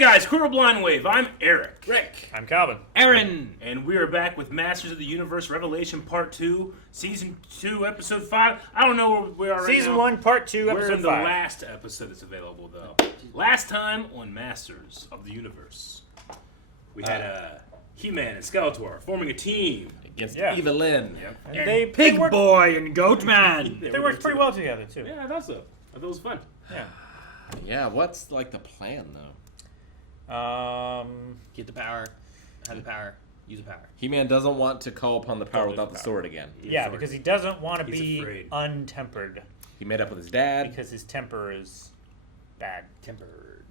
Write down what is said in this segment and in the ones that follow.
guys, Coral Blind Wave. I'm Eric. Rick. I'm Calvin. Aaron. And we are back with Masters of the Universe Revelation Part 2, Season 2, Episode 5. I don't know where we are right now. Season 1, Part 2, We're Episode in the 5. last episode that's available, though. Last time on Masters of the Universe, we had He-Man and Skeletor forming a team. Against Yeah. Evelyn. Yep. And they Pig worked, Boy and Goat Man. they worked pretty well together, too. Yeah, I thought so. I thought it was fun. Yeah. Yeah, what's like the plan though? Get the power, have the power, use the power. He-Man doesn't want to call upon the power Don't without use the power. sword again. Yeah, because he doesn't want to He's be afraid. untempered. He made up with his dad. Because his temper is bad. Tempered.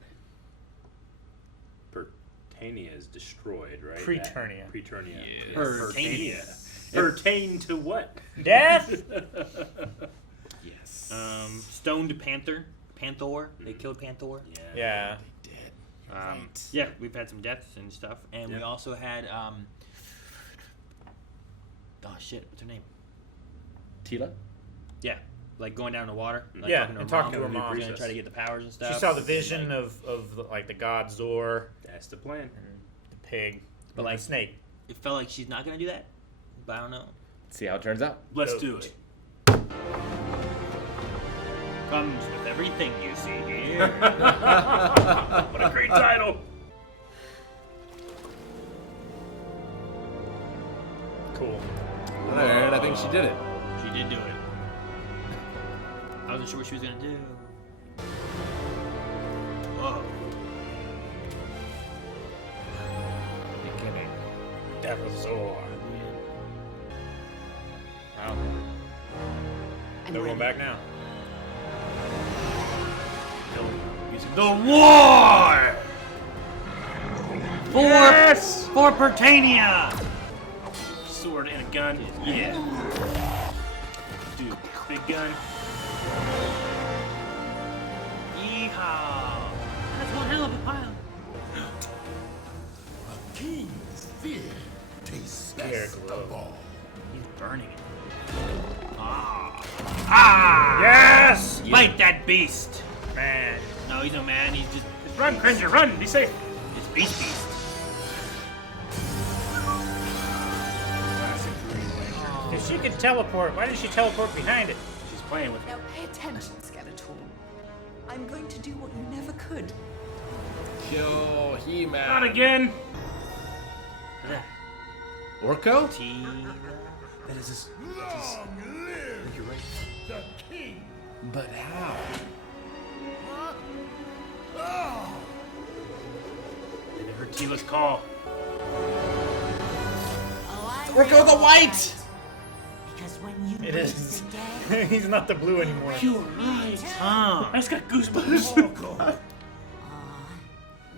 Pertania is destroyed, right? Preternia. Preternia. Yes. Pertania. Pertain to what? Death? Yes. Stoned Panther. Panther. They killed Panther. Yeah. They did. Right. Yeah, we've had some deaths and stuff, and we also had oh shit, what's her name? Tila? Yeah, like going down in the water. Like Yeah, talking and to her talking to her mom. Gonna try to get the powers and stuff. She saw the vision of like the god Zor, That's the plan. and the pig, But and like the snake. it felt like she's not gonna do that, but I don't know. See how it turns out. Let's Goat. do it. Comes with everything you see here. What a great title. Cool. Alright, I think she did it. She did do it. I wasn't sure what she was gonna do. Whoa. Beginning. Death of Zor. Wow. No going back now. The war! For Pertania! Sword and a gun. Yeah. Dude, big gun. Yeehaw! That's one hell of a pile. King's fear tastes best of all. He's burning it. Yes! Fight that beast! Man. No, he's no man. He's just Run, Cringer, run! Be safe. it's beast. If she could teleport, why didn't she teleport behind it? She's playing with Now pay attention, Skeletor. I'm going to do what you never could. Kill Not He-Man. again. Orko? That is his. Long live You're right. the king! But how? Oh, They heard Tila's call. Orko the White! Because when you It raise is. the dead, He's not the blue anymore. You're right. Huh. I just got goosebumps.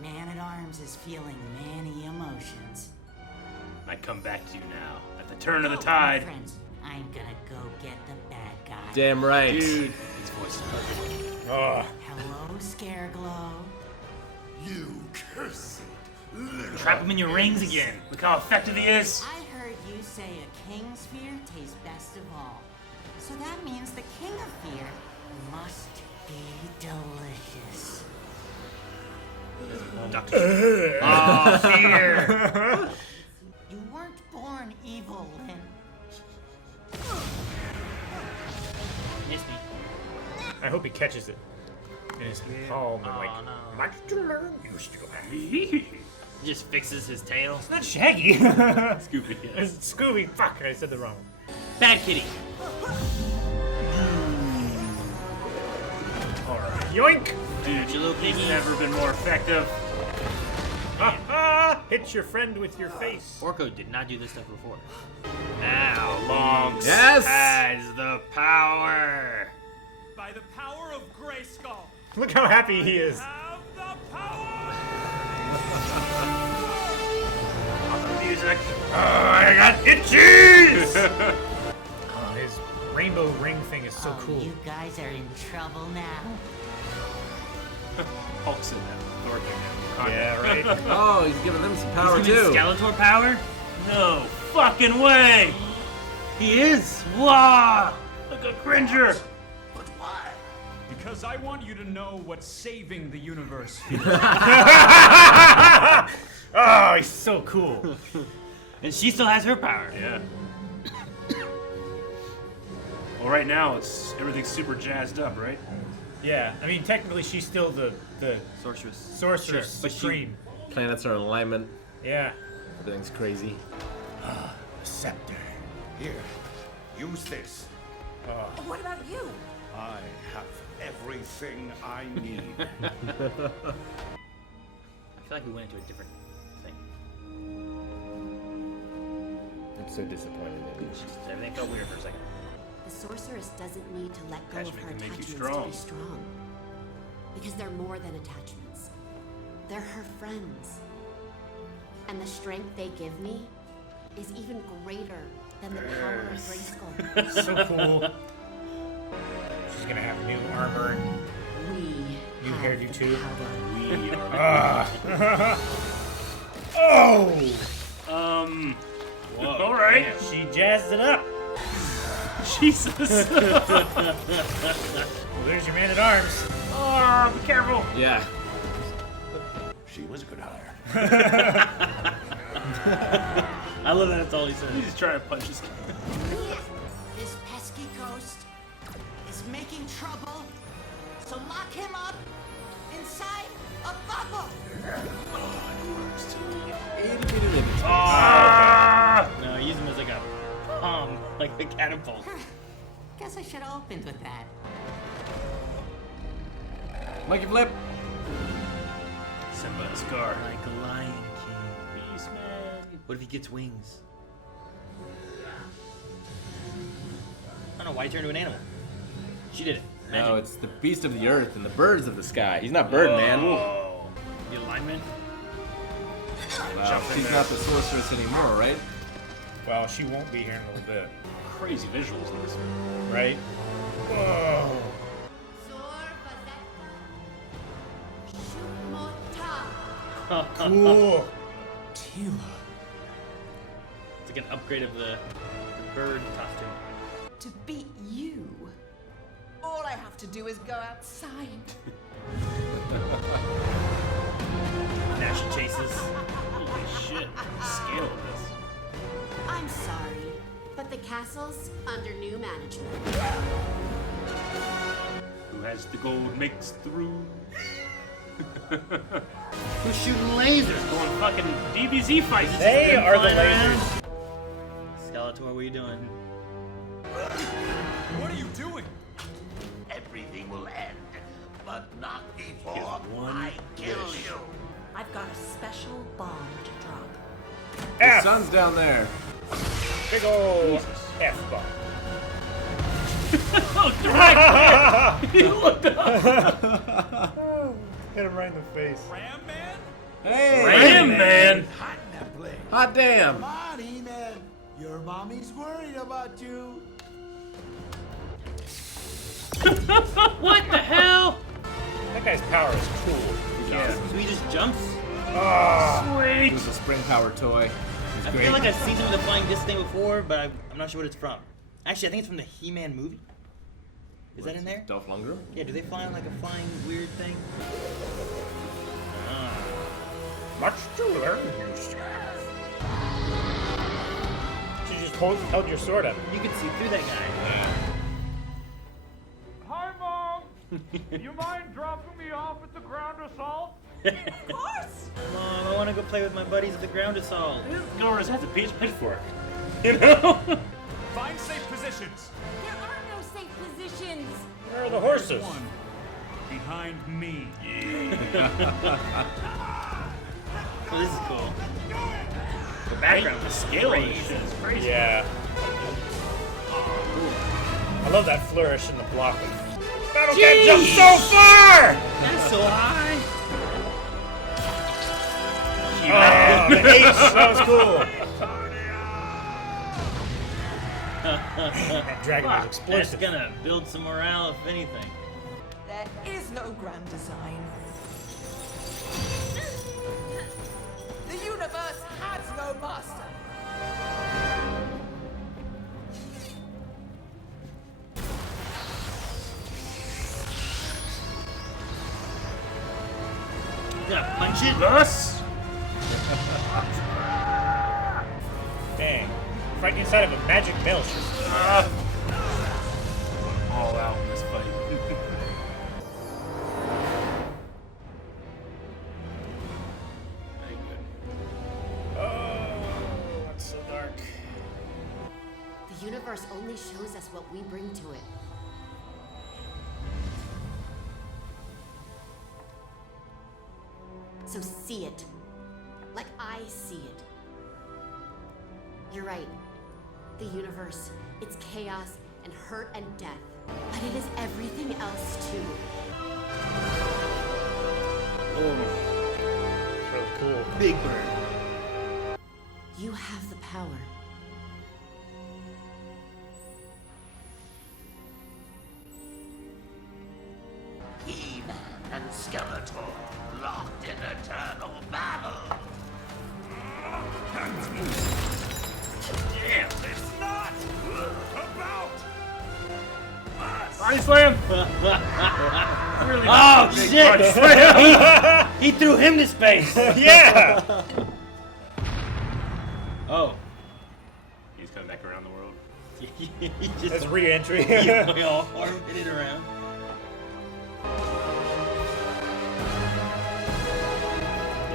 Man-at-Arms is feeling many emotions. I come back to you now. At the turn of the My tide. friends, I'm gonna go get the bad guy. Damn right. Dude. His voice is perfect. Oh. Hello, Scareglow. you cursed little... Trap him in your rings again. Look how effective he is. I heard you say a king's fear tastes best of all. So that means the king of fear must be delicious. Oh, fear! You weren't born evil, Lynn. Missed me. I hope he catches it in his palm and like, Oh, no. much to learn, you still have. He just fixes his tail. It's not Shaggy. Scooby. It's Scooby. Fuck, I said the wrong one. Bad kitty. Yoink! Dude, You little he's piggy. never been more effective. Hit your friend with your face. Orko did not do this stuff before. Now, Longs Yes! has the power. By the power of Grayskull, Look how happy he is. have the power! Music. I got itchies. Oh, his rainbow ring thing is so cool. You guys are in trouble now. Hulk's in that. Thor came in. Yeah, right. Oh, he's giving them some power He's giving too. Skeletor power? No fucking way. He is. Wow. Look at Cringer. But why? Because I want you to know what saving the universe feels like. he's so cool. And she still has her power. Yeah. Well, right now everything's super jazzed up, right? Yeah, I mean, technically, she's still the Sorceress. sorceress Sure, but supreme. Planets are in alignment. Yeah. Everything's crazy. Scepter. Here, use this. What about you? I have everything I need. I feel like we went into a different thing. I'm so disappointed in you. Everything felt weird for a second. The sorceress doesn't need to let go of Attachment her can make you attachments to strong. be strong. Because they're more than attachments. They're her friends. And the strength they give me is even greater than the power of Grayskull. So cool. She's gonna have new armor and We new have hairdo the too. power. We are. Oh! All right. Yeah, she jazzed it up. Jesus. Well, there's your man at arms. Oh, be careful. Yeah. She was a good hire. I love that that's all he says. He's trying to punch his. This pesky ghost is making trouble, so lock him up inside a bubble. No, use him as like a bomb, like a catapult. Guess I should have opened with that. Monkey flip. Simba and Scar. Like a Lion King. Beastman. What if he gets wings? I don't know why he turned into an animal. She did it. Magic. No, it's the beast of the earth and the birds of the sky. He's not Birdman. Oh. The alignment. Wow, she's not the sorceress anymore, right? Well, she won't be here in a little bit, Crazy visuals in this. right? Whoa! Cool. It's like an upgrade of the bird costume. To beat you, all I have to do is go outside. Now she chases. Holy shit. The scale of this. I'm sorry, but the castle's under new management. Who has the gold mixed through? Who's shooting lasers? Going fucking DBZ fights. They are the Flying around. lasers. Skeletor, what are you doing? What are you doing? Everything will end, but not before I kill you. I've got a special bomb to drop. The F. sun's down there. Big ol' F bomb. Oh, direct. He looked up. Hit him right in the face. Ram Man? Hey! Ram Man. Hot in that place. Hot damn! Come on, E-Man. Your mommy's worried about you. What the hell? That guy's power is cool. Yeah. So he just jumps? Ah, It Sweet. was a spring power toy. He's I great. feel like I've seen some of the flying disc thing before, but I'm not sure what it's from. Actually, I think it's from the He-Man movie. Is that in there? Dolph Lundgren? Yeah, do they fly on like a flying weird thing? much to learn, you She just held your sword up. You could see through that guy. Hi, Mom. You mind dropping me off at the ground assault? Of course! Mom, I want to go play with my buddies at the ground assault. Goers has a pitchfork. You know? Find safe positions. There are no safe positions. Where are the horses? One. Behind me. Oh, this is cool. The background, the scale of this shit is crazy. Yeah. I love that flourish in the blocking. Battle Cat jumped so far! That's so high. Oh, the H, that was cool. That dragon was That's explosive. gonna build some morale, if anything. There is no grand design. The universe has no master. You gonna punch it? Thus, Dang. Fighting inside of a magic milk. All out in this fight. Very good. Oh, that's so dark. The universe only shows us what we bring to it. So see it. Like I see it. You're right. The universe, it's chaos and hurt and death. But it is everything else too. It's really cool. Big bird. You have the power. He-Man and Skeletor locked in eternal battle. Damn. It's not about us. Body slam! Really Oh big shit! body slam. He threw him to space. Yeah! Oh. He's coming back around the world. He just That's re-entry. we all orbited it around.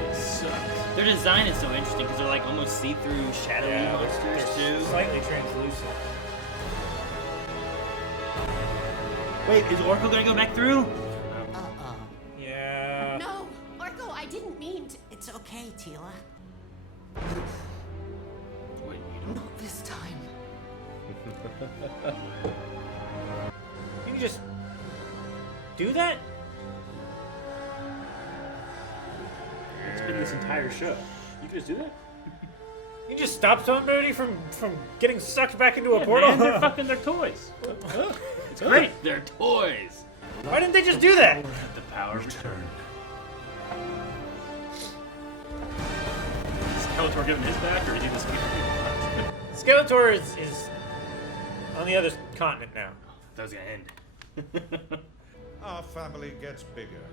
It sucks. Their design is so interesting because they're like almost see-through, shadowy Yeah, monsters they're too. slightly translucent. Wait, is Orko gonna go back through? Uh-oh. Yeah. No! Orko, I didn't mean to. It's okay, Tila. Wait, you don't. Not this time. You can just do that? It's been this entire show. You can just do that? You just stop somebody from getting sucked back into a Yeah, portal? man, they're fucking their toys. It's great. They're toys. Why didn't they just do that? Let the power return. Is Skeletor giving his back, or is he just Skeletor is on the other continent now. That was gonna end. Our family gets bigger.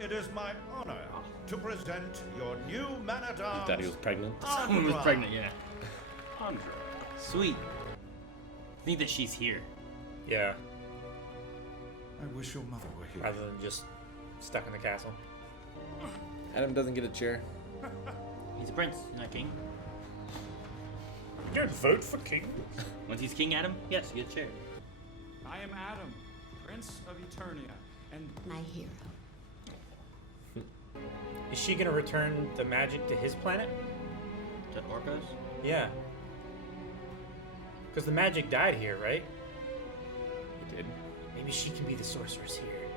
It is my honor to present your new man-at-arms. Thought he was pregnant. Someone was pregnant, yeah. Andra. Sweet. I think that she's here. Yeah, I wish your mother were here. rather than just stuck in the castle. Adam doesn't get a chair. He's a prince, he's not a king. You don't vote for king? Once he's king, Adam, yes, you get a chair. I am Adam, Prince of Eternia, and My hero. Is she gonna return the magic to his planet? To Orko's? Yeah. Because the magic died here, right? He did. Maybe she can be the sorceress here.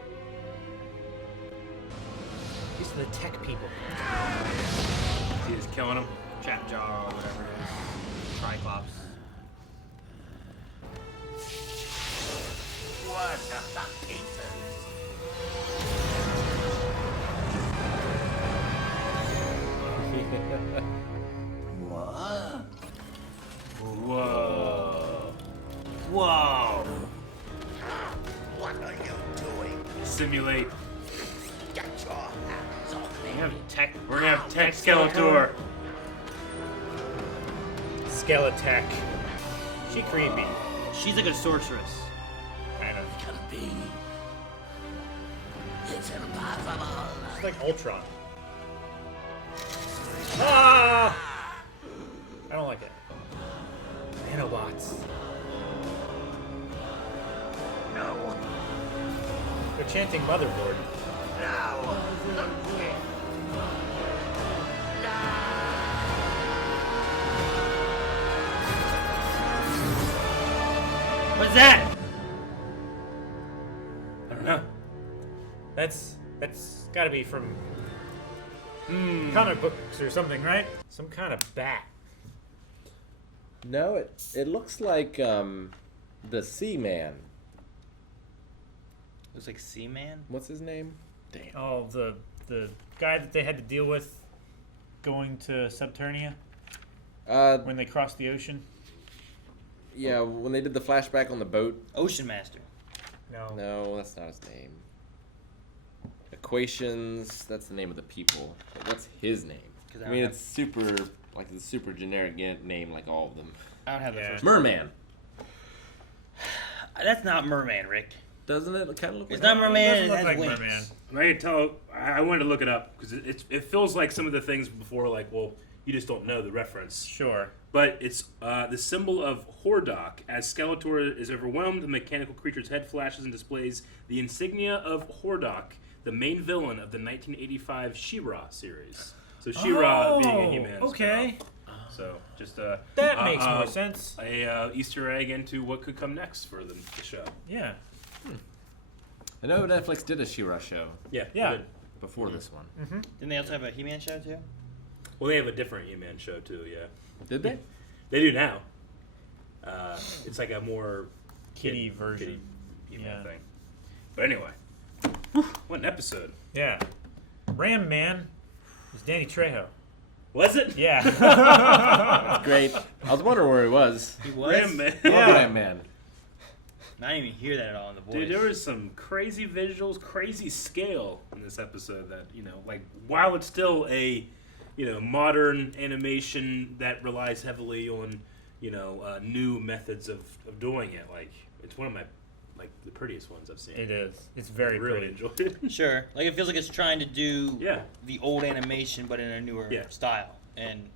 These are the tech people. He just killing him. Trap jaw or whatever it is. Triclops. What of the pieces? What? Whoa. Whoa! What are you doing? Simulate. Get your hands off me. We have tech. We're gonna have Tech Skeletor. Skeletech. She creepy. She's like a sorceress. Kind of. Can be. It's impossible. She's like Ultron. Ah! I don't like it. Nanobots. No. They're chanting Motherboard. No. What's that? I don't know. That's gotta be from comic books or something, right? Some kind of bat. No, it looks like the Seaman. Looks like Seaman. What's his name? Damn. Oh, the guy that they had to deal with going to Subternia when they crossed the ocean. Yeah, when they did the flashback on the boat. Ocean Master. No. No, that's not his name. Equations, that's the name of the people. But what's his name? 'Cause I mean, it's super generic name like all of them. I don't have the first. Merman. That's not Merman, Rick. Doesn't it kind of look like? It's not Merman. It look has like wings. Merman. I can tell. I wanted to look it up because it feels like some of the things before, like, well, you just don't know the reference. Sure. But it's the symbol of Hordok. As Skeletor is overwhelmed, the mechanical creature's head flashes and displays the insignia of Hordok, the main villain of the 1985 She-Ra series. So She-Ra being a He-Man. Okay. So just That makes more sense. A Easter egg into what could come next for the show. Yeah. I know Netflix did a She-Ra show. Yeah. Yeah. Good. Before this one. Mm-hmm. Didn't they also have a He-Man show too? Well, they have a different He-Man show too. Yeah. Did they? They do now. It's like a more Kiddie version. He-Man thing. But anyway, what an episode. Yeah. Ram Man is Danny Trejo. Was it? Yeah. That's great. I was wondering where he was. He was. Ram Man. Yeah. Ram Man. I didn't even hear that at all in the voice. Dude, there was some crazy visuals, crazy scale in this episode that, like, while it's still a, modern animation that relies heavily on, new methods of doing it, like, it's one of my, the prettiest ones I've seen. It is. It's very really pretty. enjoyed it. Sure. Like, it feels like it's trying to do Yeah. the old animation, but in a newer Yeah. style. And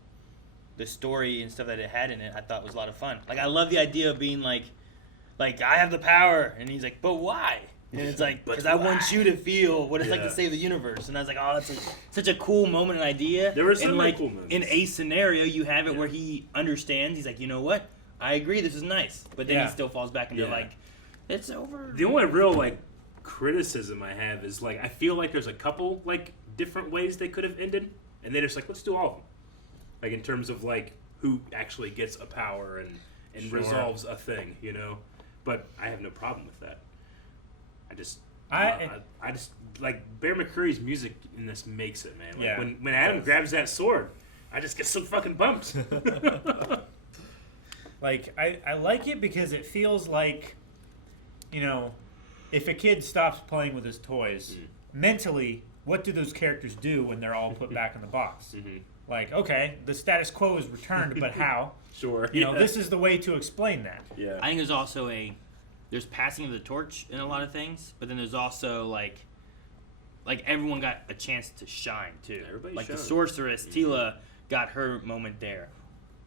the story and stuff that it had in it, I thought was a lot of fun. Like, I love the idea of being like, I have the power. And he's like, but why? And it's like, because I want you to feel what it's like to save the universe. And I was like, oh, that's such a cool moment and idea. There were some and, really cool moments. in a scenario, you have it where he understands. He's like, you know what? I agree, this is nice. But then he still falls back into, it's over. The only real, criticism I have is, I feel like there's a couple, different ways they could have ended. And they're just like, let's do all of them. Like, in terms of, who actually gets a power and resolves a thing, But I have no problem with that. I just Bear McCreary's music in this makes it, man. When Adam grabs that sword, I just get some fucking bumps. I like it because it feels like, if a kid stops playing with his toys, mentally, what do those characters do when they're all put back in the box? Mm-hmm. Like, okay, the status quo is returned, but how? Sure. This is the way to explain that. Yeah. I think there's also there's passing of the torch in a lot of things, but then there's also like everyone got a chance to shine too. Everybody like shone. the sorceress Tila got her moment there.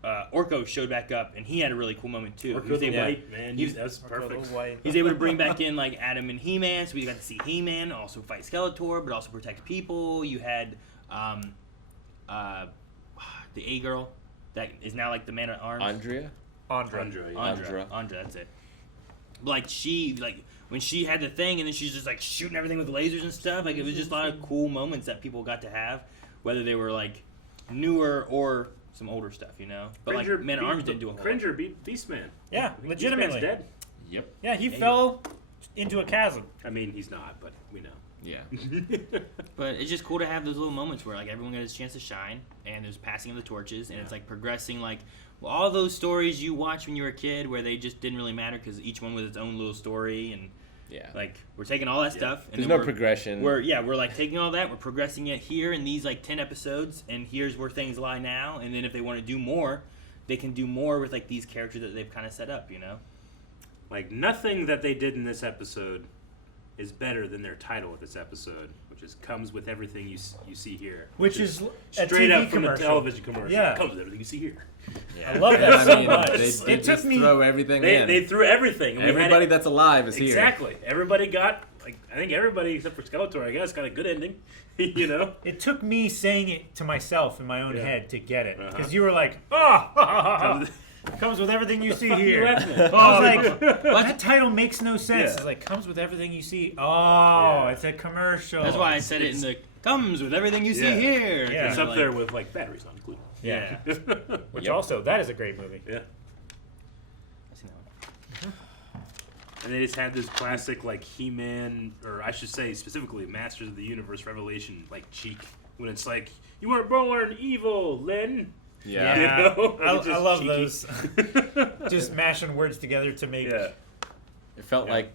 Orko showed back up and he had a really cool moment too. Orko the White, man, that's perfect. He's able to bring back in Adam and He-Man, so we got to see He-Man also fight Skeletor, but also protect people. You had the A girl that is now the man at arms. Andrea, that's it. She when she had the thing and then she's just shooting everything with lasers and stuff. It was just a lot of cool moments that people got to have, whether they were newer or some older stuff, But Cringer Man at Arms didn't do a whole Cringer beat Beastman. Yeah, legitimately. Beastman's dead. Yep. Yeah, he fell into a chasm. I mean, he's not, but we know. Yeah. But it's just cool to have those little moments where everyone got his chance to shine, and there's passing of the torches, and it's progressing. All those stories you watched when you were a kid, where they just didn't really matter because each one was its own little story, and we're taking all that stuff. And there's no progression. We're taking all that, we're progressing it here in these 10 episodes, and here's where things lie now. And then if they want to do more, they can do more with these characters that they've kind of set up, Nothing that they did in this episode is better than their title of this episode, which is "Comes with Everything You See Here," which is a straight TV up from a commercial. television commercial. Yeah. Comes with everything you see here. I love that so much. They just throw everything in. They threw everything. Everybody that's alive is here. Exactly. Everybody got I think everybody except for Skeletor, I guess, got a good ending. It took me saying it to myself in my own head to get it because you were like, "Oh, comes with everything you see here." I was like, that title makes no sense. Yeah. It's comes with everything you see. Oh, it's a commercial. That's why I said it in the comes with everything you see here. Yeah. It's up there with batteries not included. Yeah. Which also, that is a great movie. Yeah. And they just had this classic He-Man, or I should say specifically Masters of the Universe Revelation cheek when it's you weren't born evil, Len. Yeah. I love cheeky. those. Just mashing words together to make. Yeah. It felt like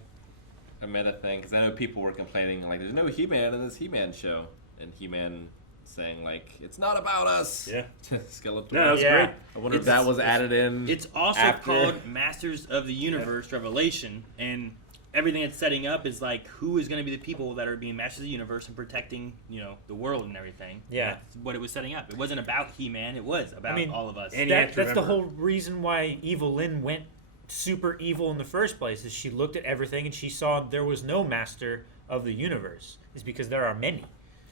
a meta thing because I know people were complaining there's no He-Man in this He-Man show, and He-Man saying like, "It's not about us." Yeah. Skeletor. No, that was great. I wonder if that was added in. It's also after. called Masters of the Universe Revelation, and everything it's setting up is like who is going to be the people that are being Masters of the Universe and protecting, the world and everything. Yeah. And that's what it was setting up. It wasn't about He-Man. It was about all of us. And that's the whole reason why Evelyn went super evil in the first place. Is she looked at everything and she saw there was no Master of the Universe. Is because there are many.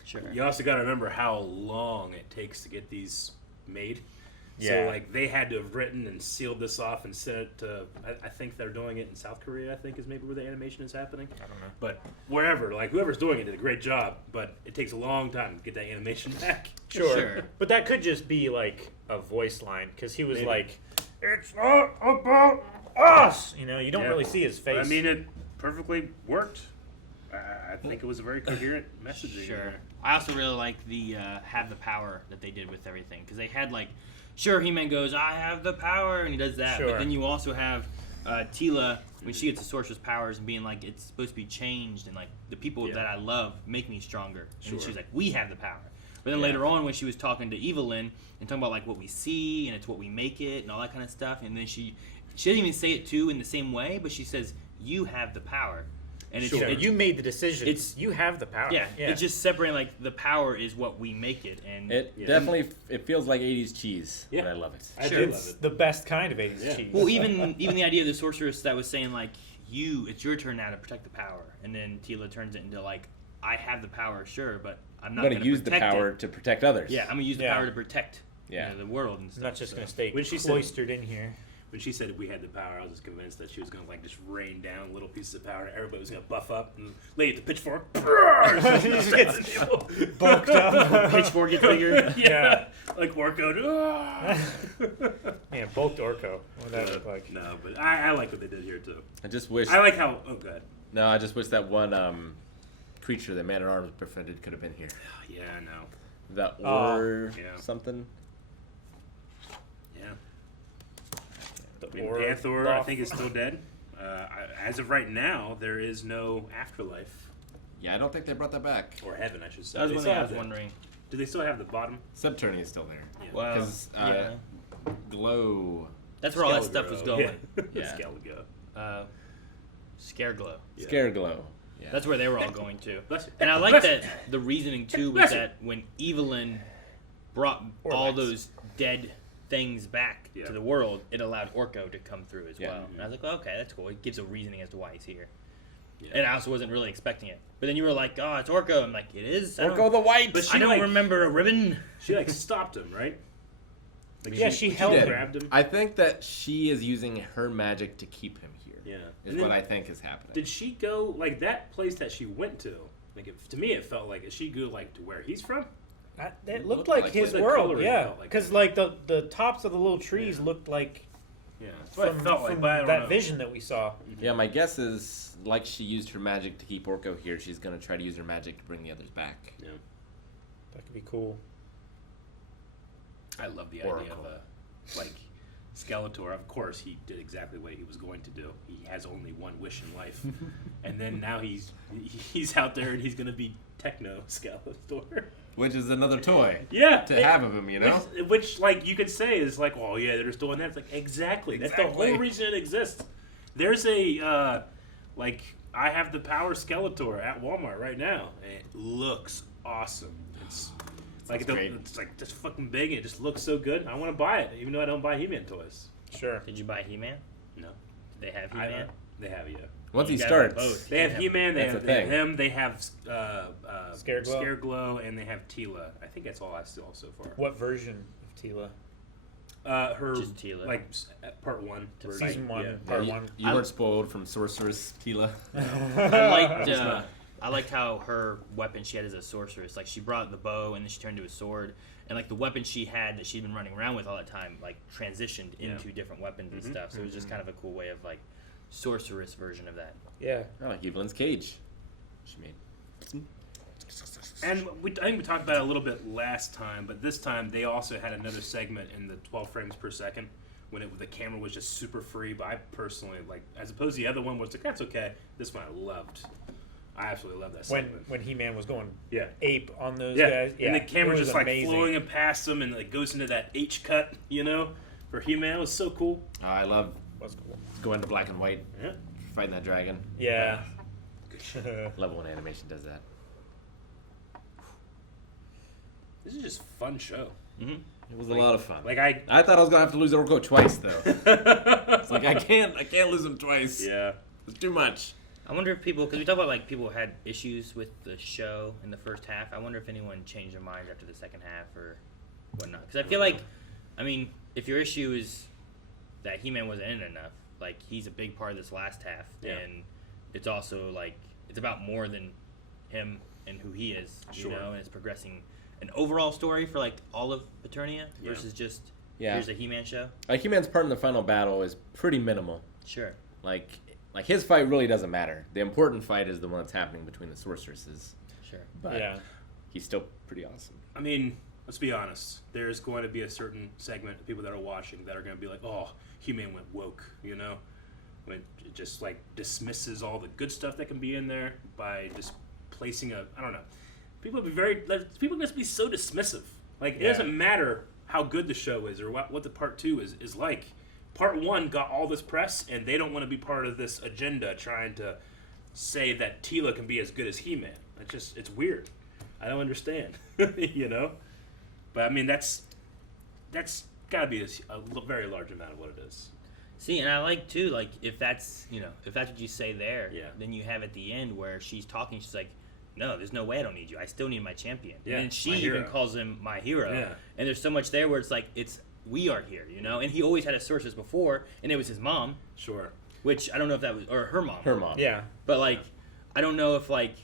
Sure. You also got to remember how long it takes to get these made. Yeah. So, like, they had to have written and sealed this off and sent it to, I think they're doing it in South Korea, I think is maybe where the animation is happening. I don't know. But wherever, like, whoever's doing it did a great job, but it takes a long time to get that animation back. Sure. But that could just be, like, a voice line, because he was like, "It's not about us!" You don't really see his face. I mean, it perfectly worked. I think it was a very coherent messaging. Sure. I also really like the have the power that they did with everything, because they had like, sure, He-Man goes, "I have the power," and he does that. Sure. But then you also have Teela when she gets the sorceress powers and being like, it's supposed to be changed, and like the people that I love make me stronger. And she's like, we have the power. But then later on, when she was talking to Evelyn and talking about like what we see and it's what we make it and all that kind of stuff, and then she doesn't even say it too in the same way, but she says, "You have the power." And it's, you made the decision. You have the power. Yeah, it's just separating, like, the power is what we make it. And It definitely it feels like 80s cheese, but I love it. I do love it. The best kind of 80s cheese. Well, even the idea of the sorceress that was saying, like, it's your turn now to protect the power. And then Teela turns it into, like, I have the power, sure, but I'm not going to use the power to protect others. Yeah, I'm going to use the power to protect the world and stuff. I'm not just going to stay when she cloistered in here. When she said we had the power, I was just convinced that she was going to like just rain down little pieces of power. Everybody was going to buff up and lay at the pitchfork. She just gets bulked up. Pitchfork gets bigger. Yeah. Like Orko. Man, bulked Orko. What would that look like? No, but I like what they did here too. I just wish. I like how. Oh, God. No, I just wish that one creature that Man-at-Arms befriended could have been here. Yeah, I know. The something. Yeah. Panther, I think, is still dead. As of right now, there is no afterlife. Yeah, I don't think they brought that back. Or heaven, I should say. That was one thing I was wondering. Do they still have the bottom? Subterranean is still there. Yeah. Well, Glow. That's where all that stuff was going. Yeah. Scareglow. Yeah. Scareglow. Yeah. That's where they were all going to. And I like that the reasoning, too, was that when Evelyn brought all those dead things back to the world, it allowed Orko to come through as well. And I was like, well, okay, that's cool. It gives a reasoning as to why he's here. Yeah. And I also wasn't really expecting it. But then you were like, oh, it's Orko. I'm like, it is? Orko the White! But I don't remember a ribbon. She, stopped him, right? Like she held him. Grabbed him. I think that she is using her magic to keep him here. Yeah. Is what I think is happening. Did she go, like, that place that she went to, like, to me it felt like, did she go, like, to where he's from? It looked like his world, yeah. Because like the tops of the little trees looked like from that vision that we saw. Yeah, my guess is like she used her magic to keep Orko here. She's gonna try to use her magic to bring the others back. Yeah, that could be cool. I love the idea of like Skeletor. Of course, he did exactly what he was going to do. He has only one wish in life, and then now he's out there and he's gonna be Techno Skeletor. Which is another toy. Yeah. To have of him, you know? Which, like, you could say is like, well, yeah, they're just doing that. It's like, exactly. That's the whole reason it exists. There's a, I have the power Skeletor at Walmart right now. And it looks awesome. It's like, it's like just fucking big and it just looks so good. I want to buy it, even though I don't buy He-Man toys. Sure. Did you buy He-Man? No. Did they have He-Man? They have, yeah. Once he starts, they have He-Man, they have him, they have Scareglow, and they have Teela. I think that's all I saw so far. What version of Teela? Her just Teela. Like part 1, season 1, yeah. part 1. You weren't spoiled from Sorceress Teela. I liked how her weapon she had as a sorceress. Like she brought the bow and then she turned into a sword, and like the weapon she had that she'd been running around with all the time, like transitioned into different weapons and stuff. So it was just kind of a cool way of like sorceress version of that. Yeah. Oh, like Evelyn's cage. She made. And I think we talked about it a little bit last time, but this time they also had another segment in the 12 frames per second when the camera was just super free. But I personally, like, as opposed to the other one, was like, that's okay. This one I loved. I absolutely love that when segment. when He-Man was going Yeah. ape on those Yeah. guys. Yeah, And the camera it was just like amazing. flowing and past them and like goes into that H cut, for He-Man. It was so cool. I love That's cool. going to black and white, Yeah. fighting that dragon. Yeah. Love it when animation does that. This is just a fun show. Mm-hmm. It was a lot of fun. Like I thought I was gonna have to lose Orko twice though. It's like I can't lose him twice. Yeah. It's too much. I wonder if people, because we talk about like people had issues with the show in the first half. I wonder if anyone changed their minds after the second half or whatnot. Because I feel like, I mean, if your issue is that He-Man wasn't in it enough, like he's a big part of this last half, and it's also like it's about more than him and who he is, Sure. and it's progressing an overall story for like all of Eternia versus just here's a He-Man show. Like He-Man's part in the final battle is pretty minimal. Sure. Like his fight really doesn't matter. The important fight is the one that's happening between the sorceresses. Sure. But Yeah. he's still pretty awesome. I mean, let's be honest. There's going to be a certain segment of people that are watching that are going to be like, "Oh, He-Man went woke," when it just like dismisses all the good stuff that can be in there by just placing I don't know. People just be so dismissive. Like it doesn't matter how good the show is or what the part 2 is like. Part 1 got all this press, and they don't want to be part of this agenda trying to say that Tila can be as good as He-Man. It's weird. I don't understand, But I mean, that's got to be a very large amount of what it is. See, and I like too, like if that's what you say there, Yeah. then you have at the end where she's talking, she's like, "No, there's no way I don't need you. I still need my champion." Yeah, and she my even hero. calls him my hero. Yeah. And there's so much there where it's like we are here, And he always had a sorceress before, and it was his mom, Sure. which I don't know if that was or her mom. Her mom. Yeah. But like, I don't know if like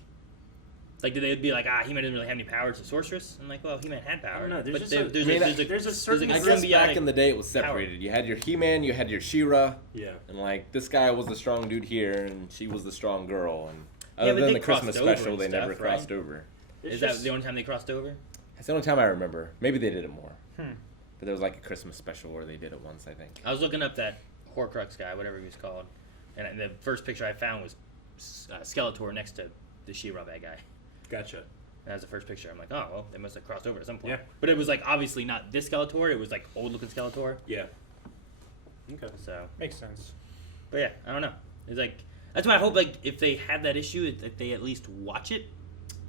did they be like, He-Man doesn't really have any power as a sorceress? I'm like, well, He-Man had power. I don't know. But There's a certain. I like guess symbiotic back in the day it was separated. power. You had your He-Man, you had your She-Ra, Yeah. and like this guy was the strong dude here, and she was the strong girl. And Yeah, other but than they the Christmas crossed over special, and they stuff, never right? crossed over. Is that the only time they crossed over? That's the only time I remember. Maybe they did it more. But there was like a Christmas special where they did it once, I think. I was looking up that Horcrux guy, whatever he was called, and the first picture I found was Skeletor next to the She-Ra bad guy. Gotcha. That was the first picture. I'm like, oh, well, they must have crossed over at some point. Yeah. But it was like obviously not this Skeletor. It was like old-looking Skeletor. Yeah. Okay. So, Makes sense. but yeah, I don't know. It's like that's why I hope like if they have that issue, that they at least watch it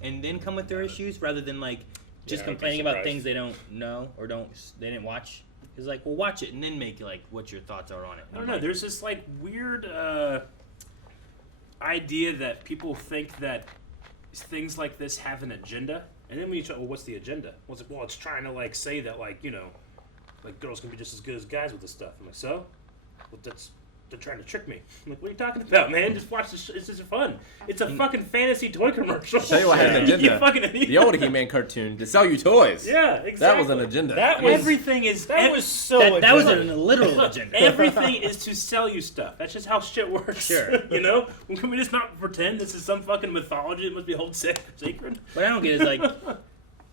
and then come with their issues rather than like just Yeah, I'd be complaining about surprised. things they don't know or they didn't watch. It's like, well, watch it and then make like what your thoughts are on it. I don't know. There's this like weird idea that people think that things like this have an agenda, and then when you try, well, what's the agenda? Well, it's trying to like say that like like girls can be just as good as guys with this stuff. I'm like, so? Well, they're trying to trick me. I'm like, what are you talking about, man? Just watch this. It's just fun. It's a fucking fantasy toy commercial. I'll tell you what had an You agenda. fucking The old He-Man cartoon to sell you toys. Yeah, exactly. That was an agenda. Everything is That was so. That was a literal agenda. Everything is to sell you stuff. That's just how shit works. Sure. Can we just not pretend this is some fucking mythology that must be held sacred? What I don't get is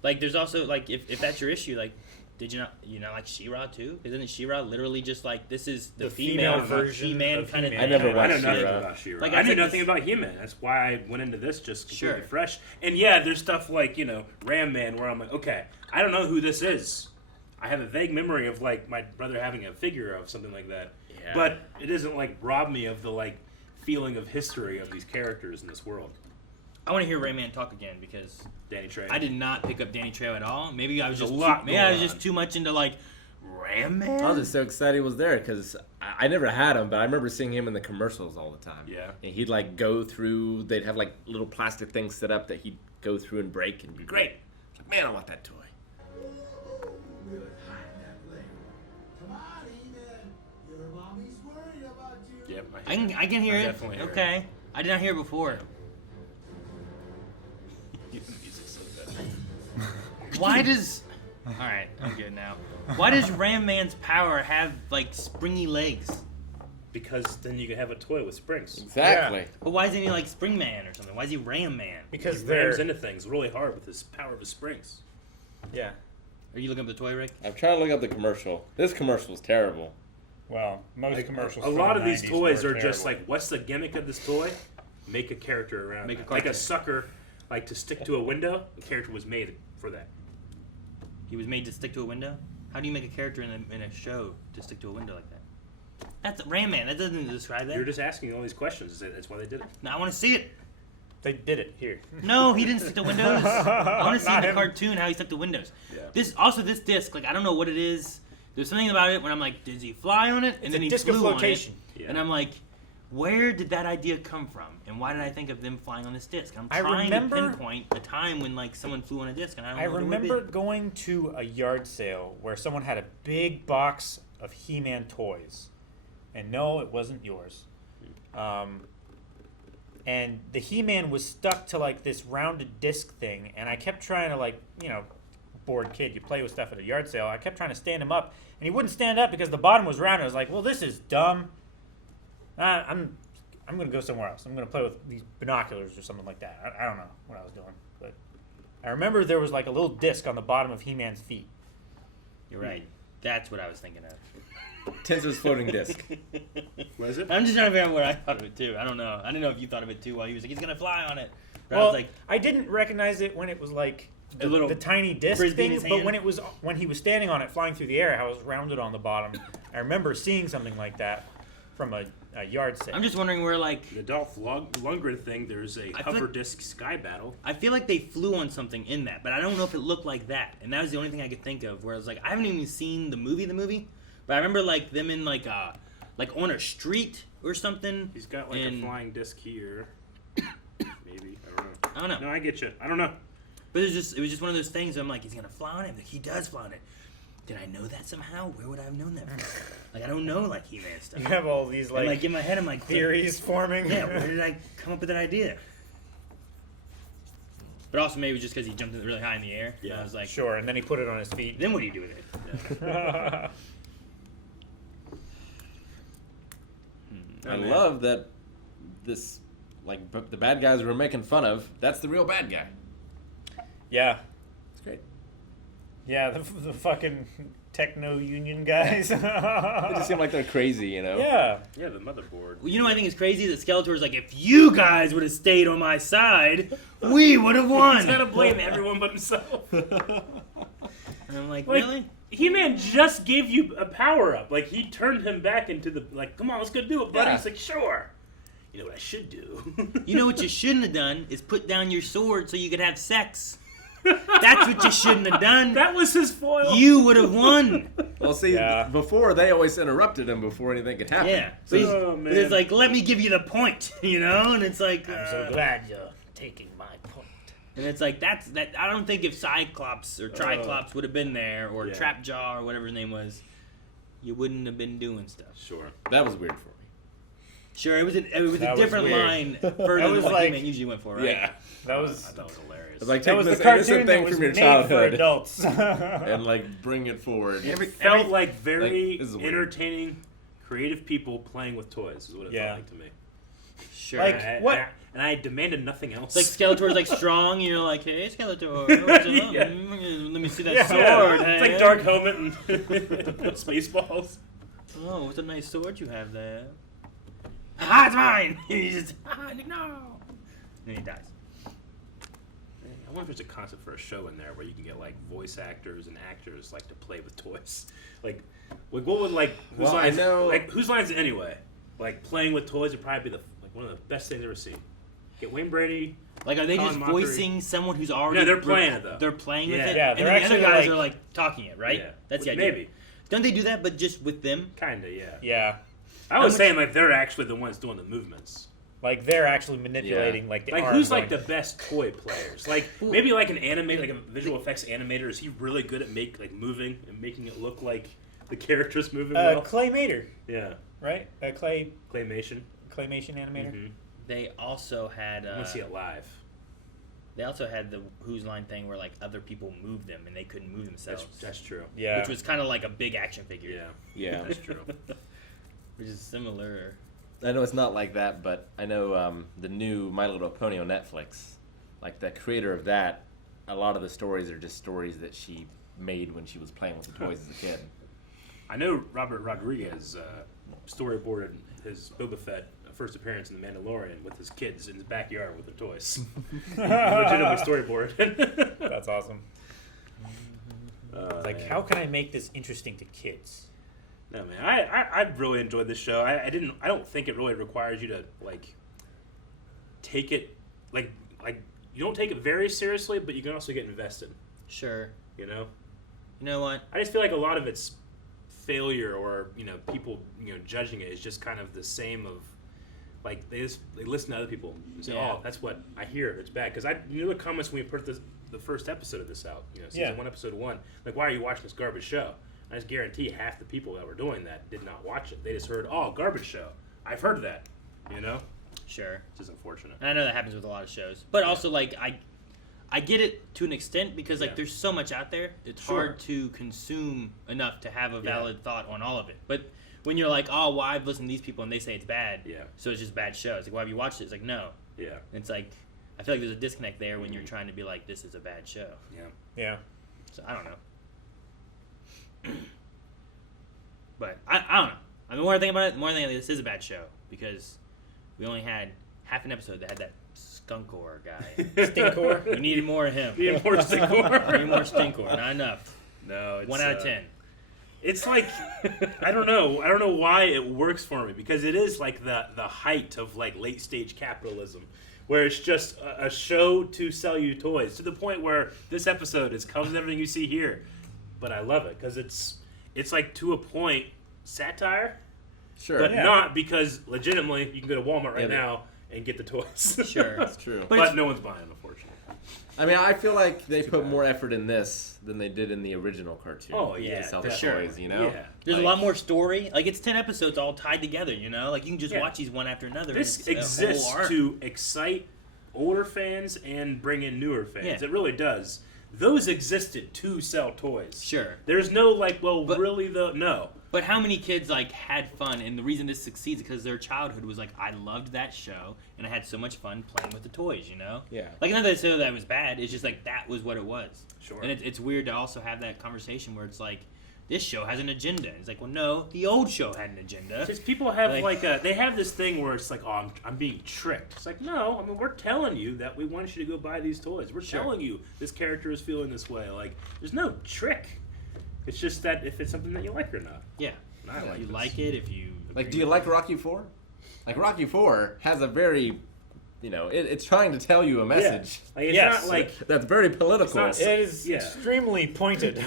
like there's also like if that's your issue, like did you not like She-Ra too? Isn't She-Ra literally just like this is the female version He-Man of kind of He-Man? thing? I never I watched know nothing She-Ra. about She-Ra. Like, I I knew think nothing it's- about He-Man. That's why I went into this just completely Sure. fresh. And yeah, there's stuff like Ram Man where I'm like, okay, I don't know who this is. I have a vague memory of like my brother having a figure of something like that. Yeah. But it doesn't like rob me of the like feeling of history of these characters in this world. I want to hear Rayman talk again because Danny Trejo. I did not pick up Danny Trejo at all. Maybe I was There's just a lot maybe I was going just on. too much into like Ram Man. I was just so excited he was there because I never had him, but I remember seeing him in the commercials all the time. Yeah. And he'd like go through, they'd have like little plastic things set up that he'd go through and break and be great. Like, man, I want that toy. Yep, I can hear I it. definitely hear it. Okay, I did not hear it before. The music's so good. Why does? All right, I'm good now. Why does Ram Man's power have like springy legs? Because then you can have a toy with springs. Exactly. But why isn't he like Spring Man or something? Why is he Ram Man? Because He they're rams into things really hard with his power of his springs. yeah. Are you looking up the toy, Rick? I'm trying to look up the commercial. This commercial is terrible. Well, most Like, commercials. a from lot the of these 90s toys were are just terrible. like, what's the gimmick of this toy? make a character around Make a that. Like a cartoon. sucker, like to stick to a window. The character was made for that. He was made to stick to a window? How do you make a character in a show to stick to a window like that? That's Ram Man. That doesn't describe that. You're just asking all these questions. That's why they did it. No, I want to see it. They did it here. No, he didn't stick to windows. I want to see in Not the him. cartoon how he stuck to windows. Yeah. This disc, like I don't know what it is. There's something about it when I'm like, does he fly on it? And It's then a he disc of flew on it. flotation. Yeah. And I'm like, where did that idea come from? And why did I think of them flying on this disc? I'm I trying remember- to pinpoint a time when like someone flew on a disc, and I don't I know what it remember would be. going to a yard sale where someone had a big box of He-Man toys. And no, it wasn't yours. And the He-Man was stuck to like this rounded disc thing, and I kept trying to like, bored kid, you play with stuff at a yard sale. I kept trying to stand him up, and he wouldn't stand up because the bottom was round. I was like, well, this is dumb. I'm gonna go somewhere else. I'm gonna play with these binoculars or something like that. I don't know what I was doing, but I remember there was like a little disc on the bottom of He-Man's feet. You're right. That's what I was thinking of. Tenzo's floating disc. What is it? I'm just trying to figure out what I thought of it too. I don't know. I didn't know if you thought of it too while he was like, he's gonna fly on it. But I Well, was like, I didn't recognize it when it was like A little the tiny disc frisbee in thing, his but hand? when he was standing on it, flying through the air, how it was rounded on the bottom. I remember seeing something like that from a yard sale. I'm just wondering where like The Dolph Lundgren thing. There's a I feel hover like- disc sky battle. I feel like they flew on something in that, but I don't know if it looked like that. And that was the only thing I could think of. Where I was like, I haven't even seen the movie, but I remember like them in like on a street or something. He's got like a flying disc here. Maybe I don't know. No, I get you. I don't know. But it was just one of those things. Where I'm like, he's gonna fly on it. Like, he does fly on it. Did I know that somehow? Where would I have known that from? Like, I don't know like He-Man stuff. You have all these And, like in my head, I'm like theories forming. Yeah, where did I come up with that idea? But also maybe just because he jumped really high in the air. Yeah, I was like, Sure, and then he put it on his feet. then what do you do with it? I love that this, like, the bad guys we're making fun of, that's the real bad guy. Yeah. It's great. Yeah, the fucking techno union guys. They just seem like they're crazy, Yeah. Yeah, the motherboard. Well, you know what I think is crazy? That Skeletor's like, if you guys would have stayed on my side, we would have won. He's gotta blame everyone but himself. And I'm like, Like, really? He-Man just gave you a power-up. Like, he turned him back into the, like, come on, let's go do it, buddy. Yeah. He's like, sure. You know what I should do? You know what you shouldn't have done is put down your sword so you could have sex. That's what you shouldn't have done. That was his foil. You would have won. Well, see, before, they always interrupted him before anything could happen. Yeah. So, But it's like, let me give you the point, And it's like, I'm so glad you're taking my point. And it's like, that. I don't think if Cyclops or Triclops would have been there, or Trapjaw or whatever his name was, you wouldn't have been doing stuff. Sure. that was weird for me. Sure, it was a That was different weird. line further than was what like- He-Man usually went for, right? Yeah. That was I thought it was hilarious. It's like that taking was this the cartoon innocent that thing was from your made for childhood adults. and, like, bring it forward. It felt like very Like, this is weird. entertaining, creative people playing with toys is what it Yeah. felt like to me. Sure. Like, what? And I demanded nothing else. It's like Skeletor's like strong, and you're like, hey, Skeletor, what's up? Yeah. Let me see that Yeah. sword. It's hey? like Dark Helmet and Spaceballs. Oh, what's a nice sword you have there? Ah, it's mine! He just, no! And he dies. I wonder if there's a concept for a show in there where you can get like voice actors and actors like to play with toys. Like what would like whose Well, I lines? know- Like whose lines anyway? Like playing with toys would probably be one of the best things I've ever seen. Get Wayne Brady. Like, are they Colin just Mockery. voicing someone who's already... No, they're playing it, though. They're playing with Yeah. it? Yeah, and they're then the other actually, guys like- are, like, talking it, right? Yeah. That's the idea. Maybe. Don't they do that, but just with them? Kinda, yeah. Yeah. I was much- saying like they're actually the ones doing the movements. Like they're actually manipulating Yeah. like the Like arm who's like going- the best toy players? Like maybe like an animator, like a visual effects animator. Is he really good at moving and making it look like the characters moving well? Claymator, Yeah. right? Claymation. Claymation animator. Mm-hmm. They also had... I want to see it live. They also had the Who's Line thing where, like, other people moved them and they couldn't move themselves. That's true. Yeah. Which was kind of like a big action figure. Yeah. Yeah. That's true. Which is similar. I know it's not like that, but I know the new My Little Pony on Netflix, like the creator of that, a lot of the stories are just stories that she made when she was playing with the toys as a kid. I know Robert Rodriguez storyboarded his Boba Fett first appearance in The Mandalorian with his kids in his backyard with their toys. Legitimate storyboard. That's awesome. It's like, how can I make this interesting to kids? No, man, I really enjoyed this show. I don't think it really requires you to like take it like you don't take it very seriously, but you can also get invested. Sure. You know. You know what? I just feel like a lot of it's failure, or people judging it is just kind of the same of like they listen to other people and say, oh, that's what I hear. It's bad because the comments when we put the first episode of this out, season 1, episode 1, like, why are you watching this garbage show? I just guarantee half the people that were doing that did not watch it. They just heard, oh, garbage show. I've heard of that. Sure. It's just unfortunate. And I know that happens with a lot of shows, but also like I get it to an extent because like there's so much out there. It's hard to consume enough to have a valid thought on all of it. But when you're like, oh, well, I've listened to these people and they say it's bad, so it's just bad show. It's like, well, have you watched it? It's like, no. Yeah. It's like, I feel like there's a disconnect there when you're trying to be like, this is a bad show. Yeah. Yeah. So I don't know. But I don't know. I mean, the more I think about it, the more I think this is a bad show because we only had half an episode that had that skunkor guy. Stinkor? We needed more of him. Needed more Stinkor. We need more Stinkor. Not enough. No, it's 1 out of 10. It's like I don't know why it works for me because it is like the height of like late stage capitalism, where it's just a show to sell you toys to the point where this episode comes with everything you see here, but I love it because it's like to a point satire, but not because legitimately you can go to Walmart right now and get the toys. Sure, that's true. But no one's buying them, unfortunately. I mean, I feel like they put more effort in this than they did in the original cartoon. Oh, yeah, to sell for the sure. toys, Yeah. There's a lot more story. Like, it's 10 episodes all tied together, Like, you can just watch these one after another. This exists to excite older fans and bring in newer fans. Yeah. It really does. Those existed to sell toys. Sure. There's no, like, really, no. But how many kids, like, had fun? And the reason this succeeds is because their childhood was like, I loved that show, and I had so much fun playing with the toys, Yeah. Like, not that it's so that was bad. It's just, like, that was what it was. Sure. And it's weird to also have that conversation where it's like, this show has an agenda. It's like, well, no, the old show had an agenda. Because people have, they have this thing where it's like, oh, I'm being tricked. It's like, no, I mean, we're telling you that we want you to go buy these toys. We're telling you this character is feeling this way. Like, there's no trick. It's just that if it's something that you like or not. Yeah. I like you this. like it, if you... Like, do you like Rocky IV? Like, Rocky IV has a very... it's trying to tell you a message. Yeah. Like, it's not like... That's very political. It is extremely pointed.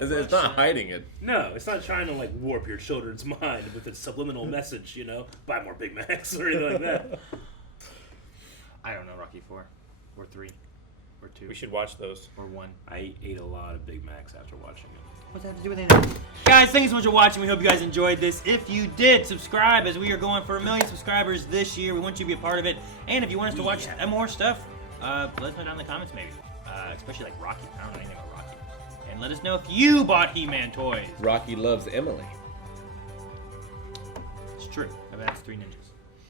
It's not hiding it. No, it's not trying to, like, warp your children's mind with its subliminal message, buy more Big Macs or anything like that. I don't know, Rocky 4 or 3 or 2. We should watch those. Or 1. I ate a lot of Big Macs after watching it. What's that have to do with anything? Guys, thank you so much for watching. We hope you guys enjoyed this. If you did, subscribe as we are going for 1 million subscribers this year. We want you to be a part of it. And if you want us to watch more stuff, let us know down in the comments maybe. Especially like Rocky. I don't know anything about Rocky. And let us know if you bought He-Man toys. Rocky loves Emily. It's true. I mean, that's 3 ninjas.